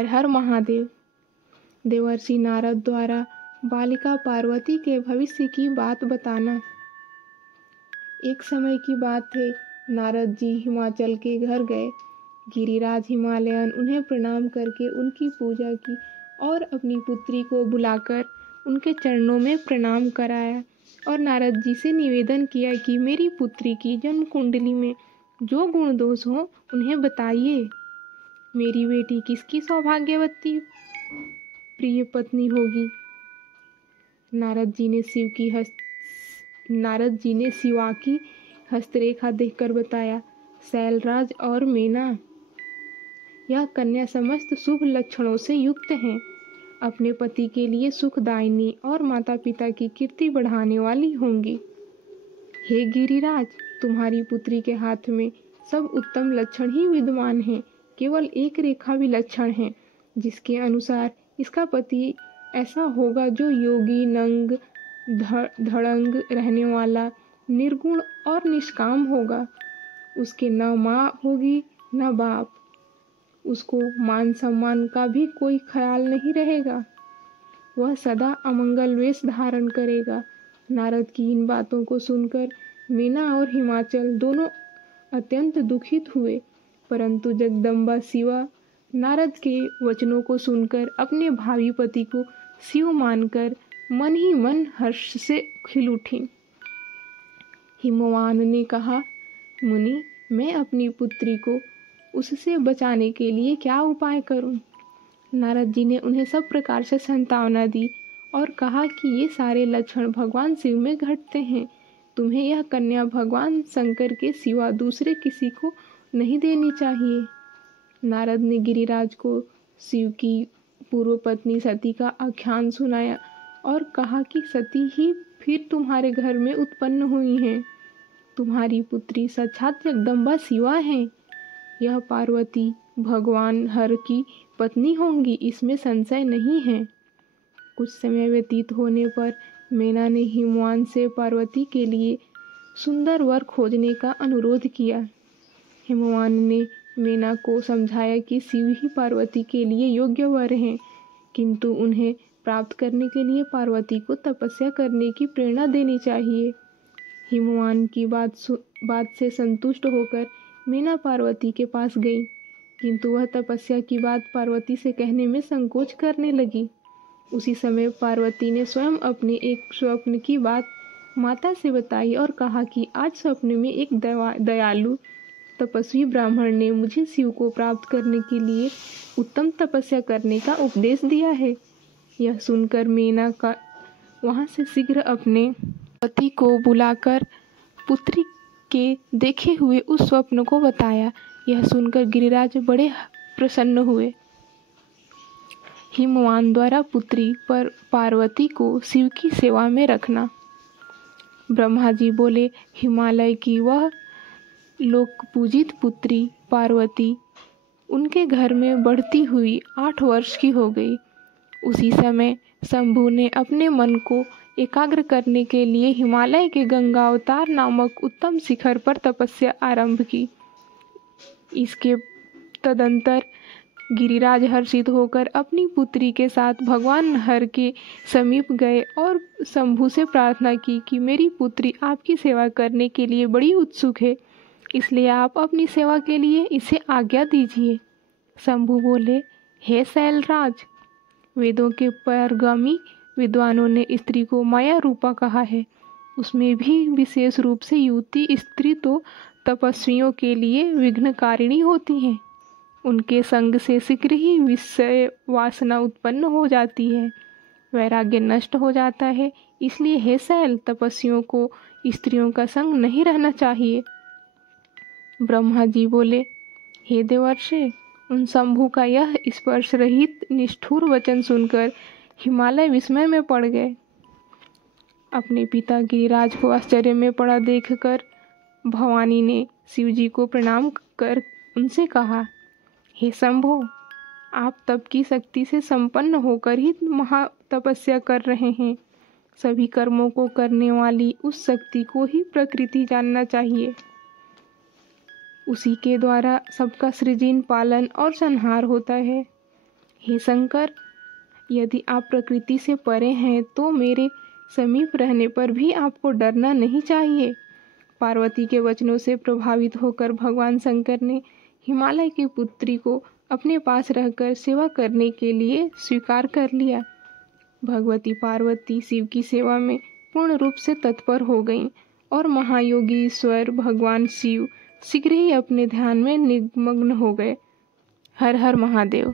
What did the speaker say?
हर हर महादेव। देवर्षि नारद द्वारा बालिका पार्वती के भविष्य की बात बताना। एक समय की बात है, नारद जी हिमाचल के घर गए। गिरिराज हिमालयन उन्हें प्रणाम करके उनकी पूजा की और अपनी पुत्री को बुलाकर उनके चरणों में प्रणाम कराया और नारद जी से निवेदन किया कि मेरी पुत्री की जन्म कुंडली में जो गुण दोष हो उन्हें बताइए। मेरी बेटी किसकी सौभाग्यवती प्रिय पत्नी होगी। नारद जी ने शिवा की हस्तरेखा देखकर बताया, शैलराज और मेना, यह कन्या समस्त शुभ लक्षणों से युक्त हैं। अपने पति के लिए सुखदायिनी और माता पिता की कीर्ति बढ़ाने वाली होंगी। हे गिरिराज, तुम्हारी पुत्री के हाथ में सब उत्तम लक्षण ही विद्यमान हैं। केवल एक रेखा विलक्षण है, जिसके अनुसार इसका पति ऐसा होगा जो योगी, नंग, धड़ंग रहने वाला, निर्गुण और निष्काम होगा। उसके न माँ होगी न बाप। उसको मान सम्मान का भी कोई ख्याल नहीं रहेगा। वह सदा अमंगल वेश धारण करेगा। नारद की इन बातों को सुनकर मीना और हिमाचल दोनों अत्यंत दुखित हुए, परंतु जगदम्बा शिवा नारद के वचनों को सुनकर अपने भावी पति को शिव मानकर मन ही मन हर्ष से खिल उठी। हिमवान ने कहा, मुनि, मैं अपनी पुत्री को उससे बचाने के लिए क्या उपाय करूं? नारद जी ने उन्हें सब प्रकार से सांत्वना दी और कहा कि ये सारे लक्षण भगवान शिव में घटते हैं। तुम्हें यह कन्या भगवान शंकर के सिवा दूसरे किसी को नहीं देनी चाहिए। नारद ने गिरिराज को शिव की पूर्व पत्नी सती का आख्यान सुनाया और कहा कि सती ही फिर तुम्हारे घर में उत्पन्न हुई हैं। तुम्हारी पुत्री साक्षात जगदम्बा शिवा हैं। यह पार्वती भगवान हर की पत्नी होंगी, इसमें संशय नहीं है। कुछ समय व्यतीत होने पर मेना ने हिमवान से पार्वती के लिए सुंदर वर खोजने का अनुरोध किया। हिमवान ने मेना को समझाया कि शिव ही पार्वती के लिए योग्य वर हैं, किंतु उन्हें प्राप्त करने के लिए पार्वती को तपस्या करने की प्रेरणा देनी चाहिए। हिमवान की बात से संतुष्ट होकर मीना पार्वती के पास गई, किंतु वह तपस्या की बात पार्वती से कहने में संकोच करने लगी। उसी समय पार्वती ने स्वयं अपने एक स्वप्न की बात माता से बताई और कहा कि आज स्वप्न में एक दयालु तपस्वी ब्राह्मण ने मुझे शिव को प्राप्त करने के लिए उत्तम तपस्या करने का उपदेश दिया है। यह सुनकर मीना का वहां से शीघ्र अपने पति को बुलाकर पुत्री के देखे हुए उस स्वप्न को बताया। यह सुनकर गिरिराज बड़े प्रसन्न हुए। हिमवान द्वारा पुत्री पर पार्वती को शिव की सेवा में रखना। ब्रह्मा जी बोले, हिमालय की वह लोक पूजित पुत्री पार्वती उनके घर में बढ़ती हुई 8 वर्ष की हो गई। उसी समय शंभु ने अपने मन को एकाग्र करने के लिए हिमालय के गंगावतार नामक उत्तम शिखर पर तपस्या आरंभ की। इसके तदंतर गिरिराज हर्षित होकर अपनी पुत्री के साथ भगवान हर के समीप गए और शंभु से प्रार्थना की कि मेरी पुत्री आपकी सेवा करने के लिए बड़ी उत्सुक है, इसलिए आप अपनी सेवा के लिए इसे आज्ञा दीजिए। शंभु बोले, हे शैलराज, वेदों के पारगामी विद्वानों ने स्त्री को माया रूपा कहा है। उसमें भी विशेष रूप से युवती स्त्री तो तपस्वियों के लिए विघ्नकारिणी होती हैं। उनके संग से शीघ्र ही विषय वासना उत्पन्न हो जाती है, वैराग्य नष्ट हो जाता है। इसलिए हे शैल, तपस्वियों को स्त्रियों का संग नहीं रहना चाहिए। ब्रह्मा जी बोले, हे देवर्षि, उन शंभु का यह स्पर्श रहित निष्ठुर वचन सुनकर हिमालय विस्मय में पड़ गए। अपने पिता गिरिराज को आश्चर्य में पड़ा देखकर भवानी ने शिवजी को प्रणाम कर उनसे कहा, हे शंभो, आप तप की शक्ति से संपन्न होकर ही महातपस्या कर रहे हैं। सभी कर्मों को करने वाली उस शक्ति को ही प्रकृति जानना चाहिए। उसी के द्वारा सबका सृजन, पालन और संहार होता है। हे शंकर, यदि आप प्रकृति से परे हैं तो मेरे समीप रहने पर भी आपको डरना नहीं चाहिए। पार्वती के वचनों से प्रभावित होकर भगवान शंकर ने हिमालय की पुत्री को अपने पास रहकर सेवा करने के लिए स्वीकार कर लिया। भगवती पार्वती शिव की सेवा में पूर्ण रूप से तत्पर हो गईं और महायोगी ईश्वर भगवान शिव शीघ्र ही अपने ध्यान में निमग्न हो गए। हर हर महादेव।